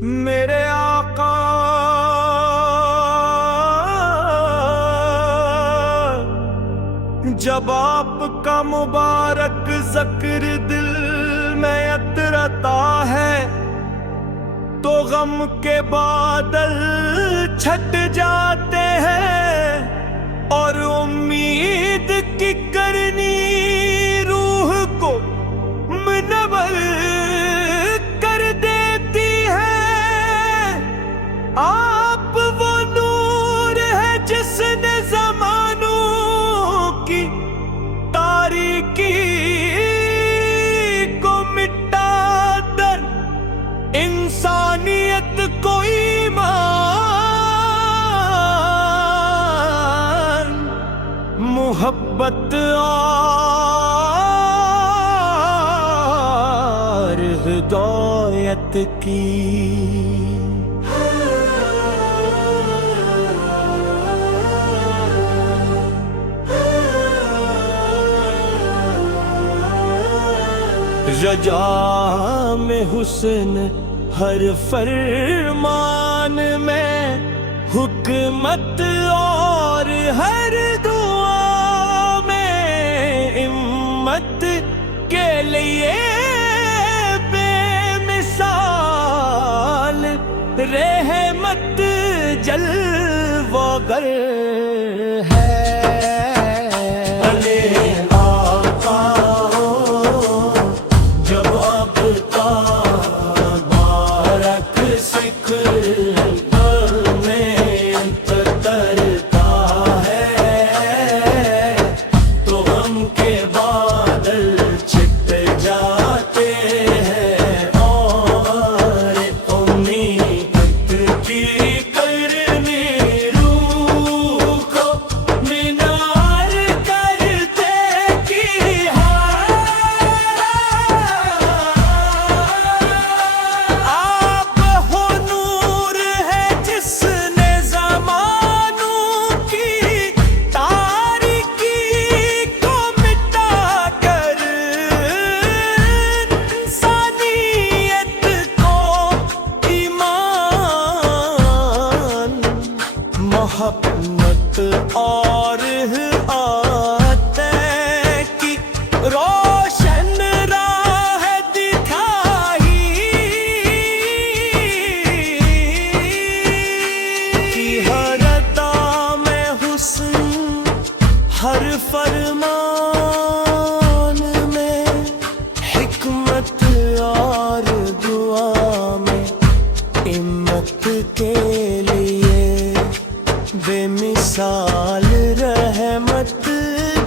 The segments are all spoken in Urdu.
میرے آقا جب آپ کا مبارک ذکر دل میں اترتا ہے تو غم کے بادل چھٹ جاتے ہیں اور امید کی کرنی روح کو منور کر دیتی ہے۔ آپ وہ نور ہے جس نے زمانوں کی تاریکی کو مٹا در انسانیت کو ایمان محبت اور ہدایت کی۔ رجا میں حسن ہر فرمان میں، حکمت اور ہر دعا میں، امت کے لیے بے مثال رحمت جلوہ گر ہے۔ محبت اور عطا کی روشن راہ دکھائی، کہ ہر ادا میں حسن، ہر فرمان میں، حکمت اور دعا میں، امت کے لیے بے مثال رحمت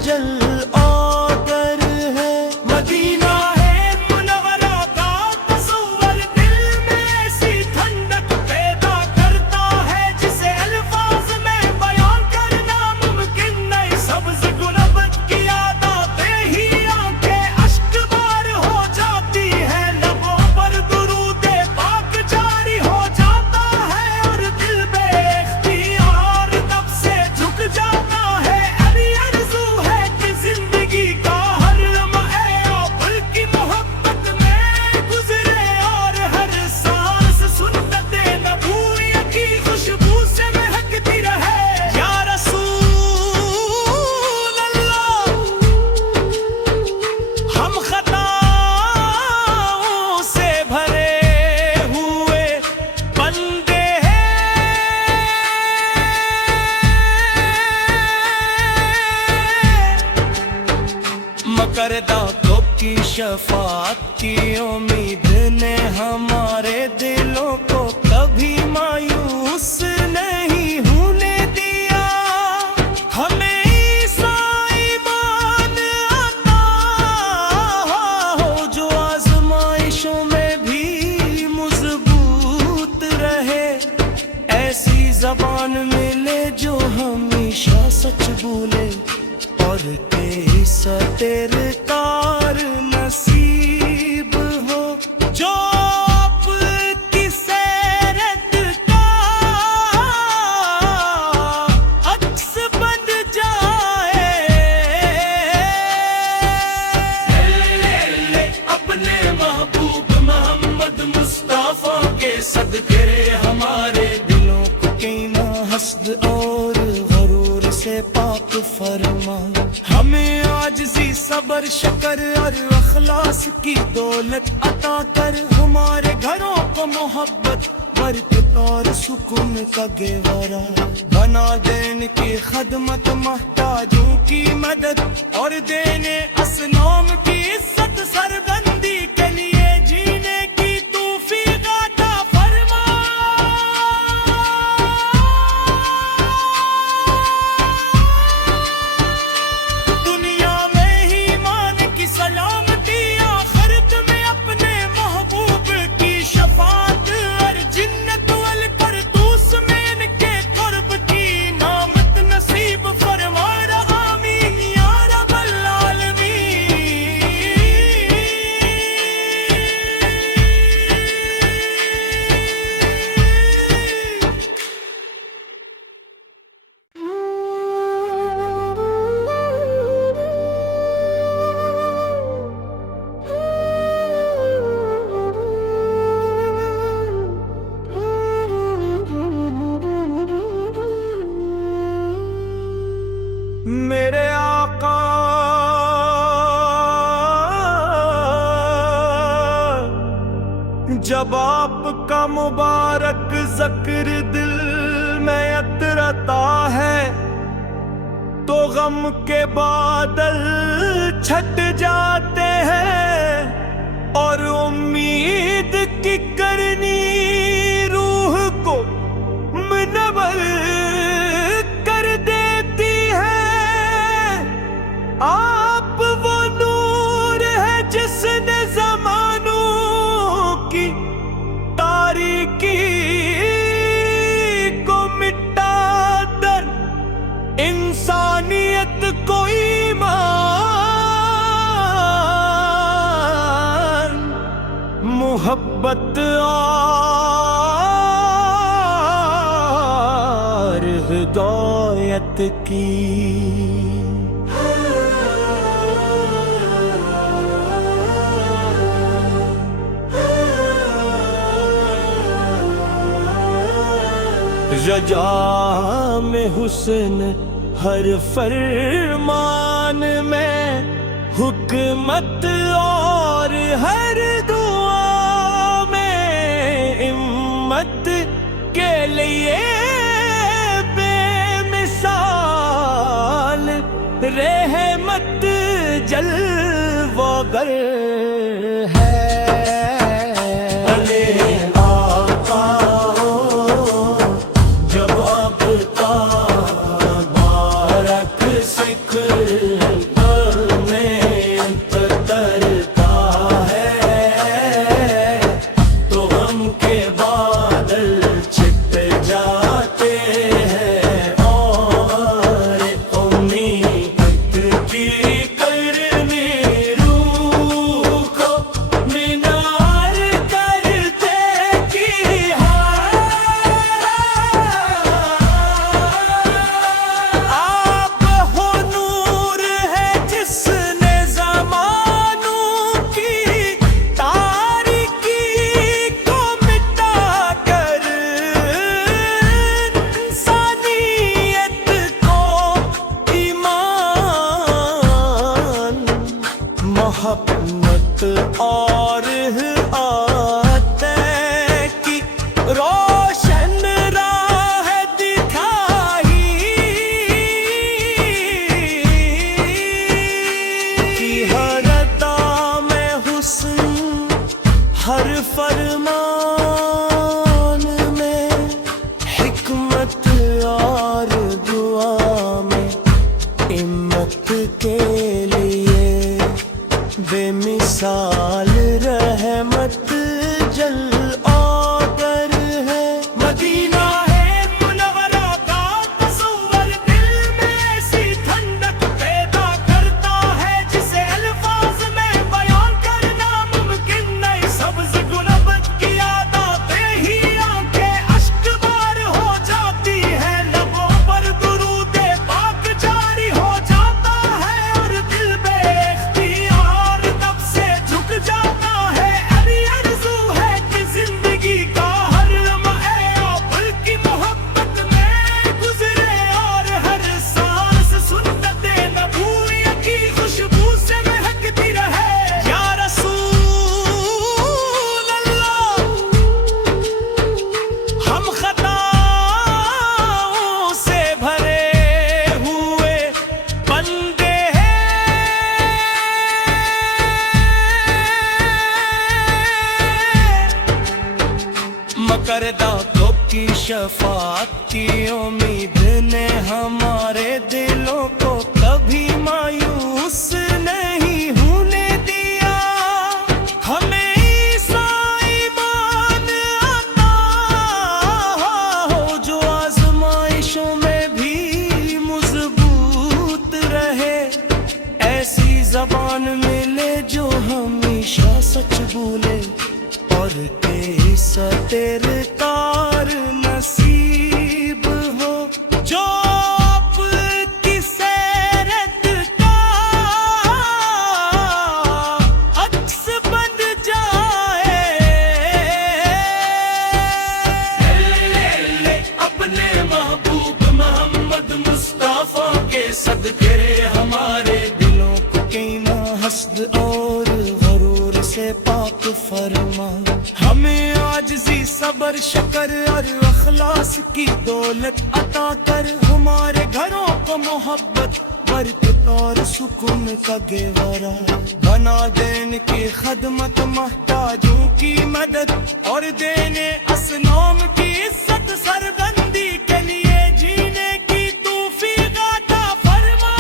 جلوہ گر ہے۔ مدینہ ہے منورہ کا تصور دل میں ایسی ٹھنڈک پیدا کرتا ہے جسے الفاظ میں بیان کرنا ممکن نہیں۔ سبز گلبد کی یاد آتے ہی آنکھیں اشک بار ہو جاتی ہے، لبوں پر درود پاک جاری ہو جاتا ہے اور دل بے اختیار جاتا ہے۔ ابھی آرزو ہے کہ زندگی کا ہر لمحہ آپ کی محبت میں گزرے اور ہر سانس سنت نبوی کی خوشبو سے مہکتی رہے۔ یا رسول اللہ، ہم خطاؤں سے بھرے ہوئے بندے مکرداتوں کی شفاعت کی امید نے ہمارے دلوں کو کبھی مایوس نہیں ہونے دیا۔ ہمیں عیسیٰ ایمان عطا ہو جو آزمائشوں میں بھی مضبوط رہے، ایسی زبان ملے جو ہمیشہ سچ بولے اور تیرے کار نصیب ہو، جو آپ کی سیرت کا عکس بن جائے۔ اپنے محبوب محمد مصطفیٰ کے صدقے ہمارے دلوں کو کینا حسد اور غرور سے پاک فرما، ہمیں عاجزی صبر شکر اور اخلاص کی دولت عطا کر، ہمارے گھروں کو محبت برکت اور سکون کا گہوارہ بنا، دین کی خدمت محتاجوں کی مدد اور دینے اصنام کی عزت سربلندی کے لیے جینے کی توفیق عطا فرما۔ دنیا میں ہی ایمان کی سلامتی، آخرت میں اپنے محبوب کی شفاعت اور جنت والفردوس میں ان کے قرب کی نعمت نصیب فرما۔ آمین یا رب العالمین۔ میرے آقا جب آپ کا مبارک ذکر دل میں اترتا ہے تو غم کے بادل چھٹ جاتے ہیں، اور امید کی کرنی روح کو منور کر دیتی ہے۔ آپ وہ نور ہے جس نے زمانوں کی تاریکی کو مٹا در انسانیت کو ایمان، محبت اور ہدایت کی۔ رجا میں حسن ہر فرمان میں، حکمت اور ہر دعا میں، امت کے لیے بے مثال رحمت جلوہ گر ہے۔ محبت اور عطا کی روشن راہ دکھائی، کہ ہر ادا میں حسن ہر فرمان میں، حکمت اور دعا میں، امت کے لیے بے مثال رحمت جل آگر ہے۔ مدینہ ہے منورہ کا تصور دل میں ایسی ٹھنڈک پیدا کرتا ہے، جسے الفاظ میں بیان کرنا ممکن نہیں۔ سبز گنبد کی عادات کردہ تو کی شفاعت کی امید نے ہمارے دلوں کو کبھی مایوس نہیں ہونے دیا ہمیں عیسیٰ ایمان عطا ہو جو آزمائشوں میں بھی مضبوط رہے ایسی زبان ملے جو ہمیشہ سچ بولے اور کیسا تیرے کار نصیب ہو جو آپ کی سیرت کا عکس بن جائے اپنے محبوب محمد مصطفیٰ کے صدقے ہمارے دلوں کو کینہ حسد اور غرور سے پاک فرما ہمیں عاجزی صبر شکر اور اخلاص کی دولت عطا کر ہمارے گھروں کو محبت برکت اور سکون کا گہوارہ بنا دین کی خدمت محتاجوں کی مدد اور دینے اصنام کی عزت سربندی کے لیے جینے کی توفیق عطا فرما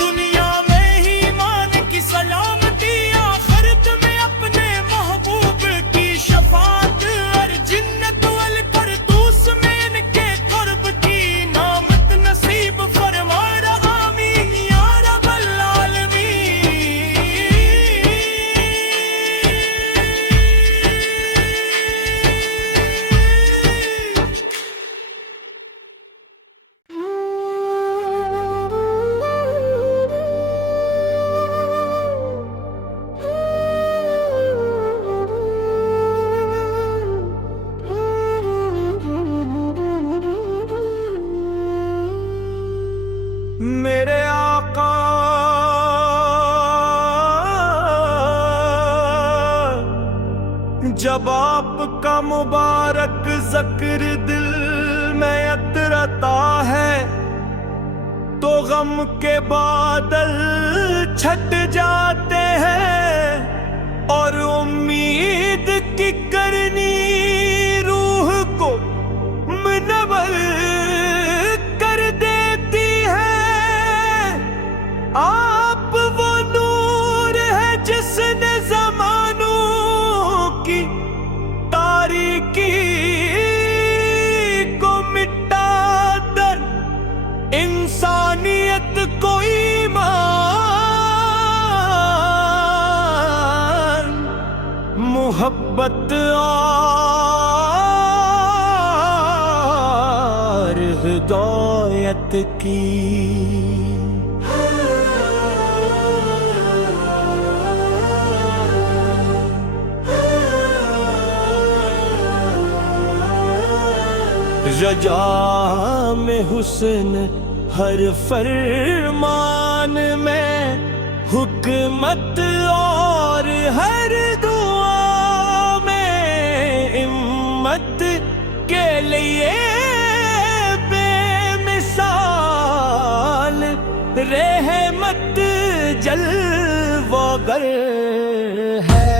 دنیا میں ہی مان کی سلامتی آخرت میں اپنے محبوب کی شفاعت اور جنت والفردوس میں ان کے قرب کی نعمت نصیب فرما آمین یا رب العالمین میرے آقا جب آپ کا مبارک ذکر دل میں اترتا ہے تو غم کے بادل چھٹ جاتے ہیں اور امید کی کرنی روح کو منور کر دیتی ہے آپ وہ نور ہے جس نے زمانوں کی تاریکی کو مٹا کر انسانیت کو ایمان محبت اور ہدایت کی رجا میں حسن ہر فرمان میں حکمت اور ہر دعا میں ہمت کے لیے بے مثال رحمت جلوہ گر ہے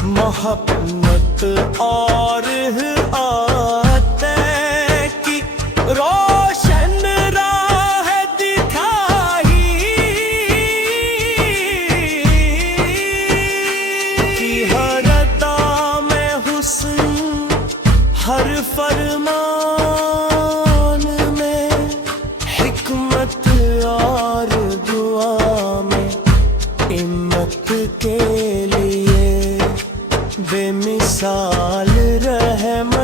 محبت اور آتے کی روشن راہ دکھائی بے مثال رحمت